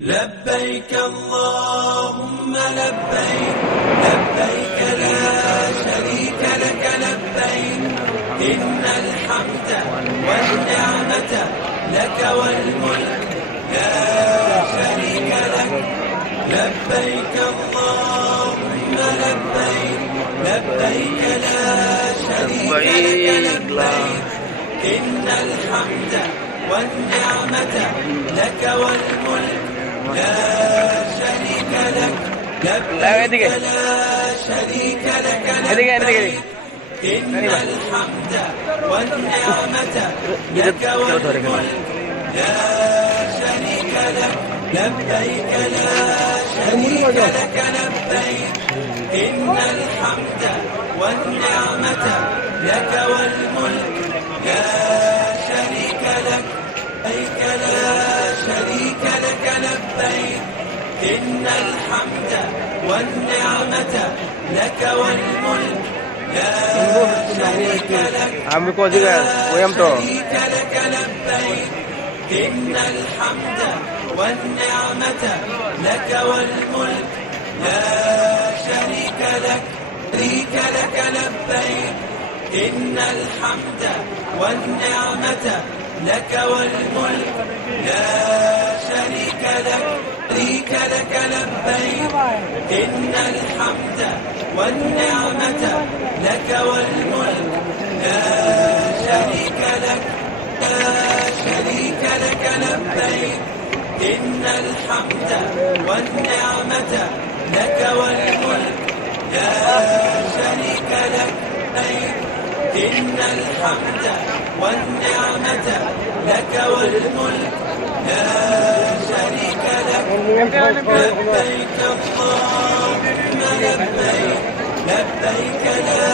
لبيك اللهم لبيك لبيك لا شريك لك لبيك إن الحمد والنعمة لك والملك لا شريك لك لبيك اللهم لبيك لبيك لا شريك لك لبيك إن الحمد والنعمة لك والملك لا شريك لك لبيك لا شريك لك لبيك إن الحمد والنعمة لك والملك لا شريك لك لبيك لا شريك لك لبيك إن الحمد والنعمة لك والملك لا شريك لك لبيك لا شريك لك لبيك إن الحمد والنعمة لك والملك لا شريك لك আমি কোজিগা ওয়াম তো شريك لك لبيك إن الحمد والنعمة لك والملك لا شريك لك شريك لك لبيك إن الحمد والنعمة لك والملك لا شريك لك شريك لك لبيك إن الحمد والنعمة لك والملك لا شريك لك لا شريك لك لبيك إن الحمد والنعمة لك والملك لا شريك لك إن الحمد والنعمة لك والملك لا شريك لك لبيك اللهم لبيك لبيك لا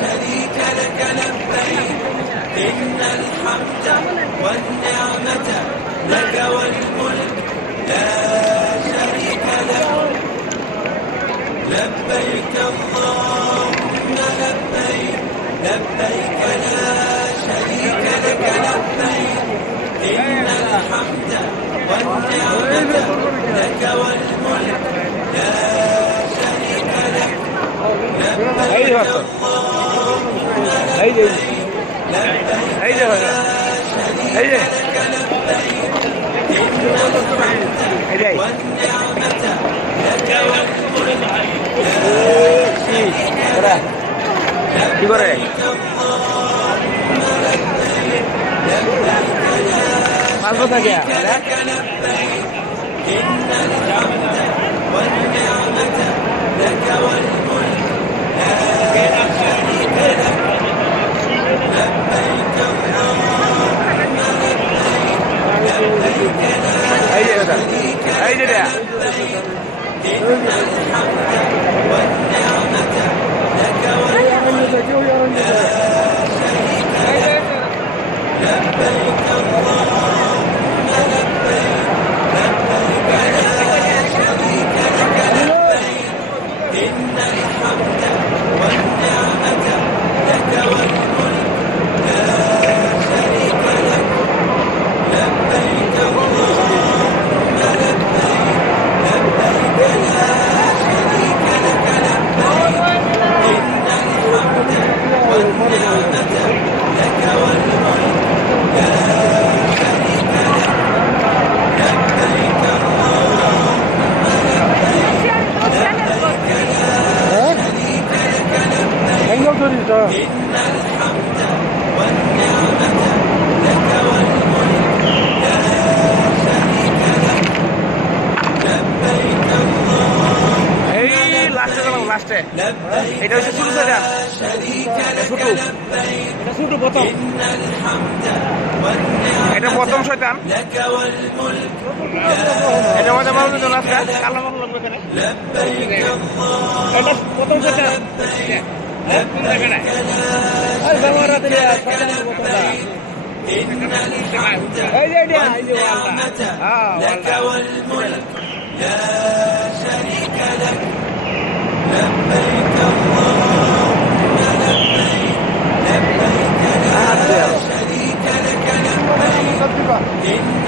شريك لك لبيك إن الحمد والنعمة لك والملك لا شريك لك لبيك اللهم لبيك لبيك لا شريك لك لبيك إن الحمد والنعمة لك والملك لا شريك لك لبيك اللهم لبيك لبيك لا شريك لك لبيك إن الحمد والنعمة لك والملك لا شريك لك কি করে পাঁচবো থাকে إن الحمد والنعمة لك والملك لا شريك لك لبيك اللهم لبيك لبيك لا شريك لك لبيك إن الحمد والنعمة لك والملك لا شريك لك لبيك اللهم لبيك لبيك لا شريك لك لبيك إن الحمد والنعمة لك والملك لا شريك لك لبيك اللهم لبيك لبيك لا شريك لك لبيك إن الحمد والنعمة لك والملك لا شريك لك لبيك اللهم لبيك لبيك لا شريك لك لبيك إن الحمد والنعمة لك والملك لا شريك لك لبيك اللهم এই লাস্টে গেলাম লাস্টে لبيك এটা হচ্ছে শুরু থেকে لا شريك لك لبيك এটা শুরু প্রথম إن الحمد والنعمة এটা প্রথম শয়তান لك والملك এটা মধ্যে মানুষ জন আছে আল্লাহ মাফ লাগবে এখানে لبيك اللهم এটা প্রথম শয়তান لبيك لبيك لا شريك لك لبيك إن الحمد والنعمة لك والملك لا شريك لك لبيك اللهم لبيك لبيك لا شريك لك لبيك إن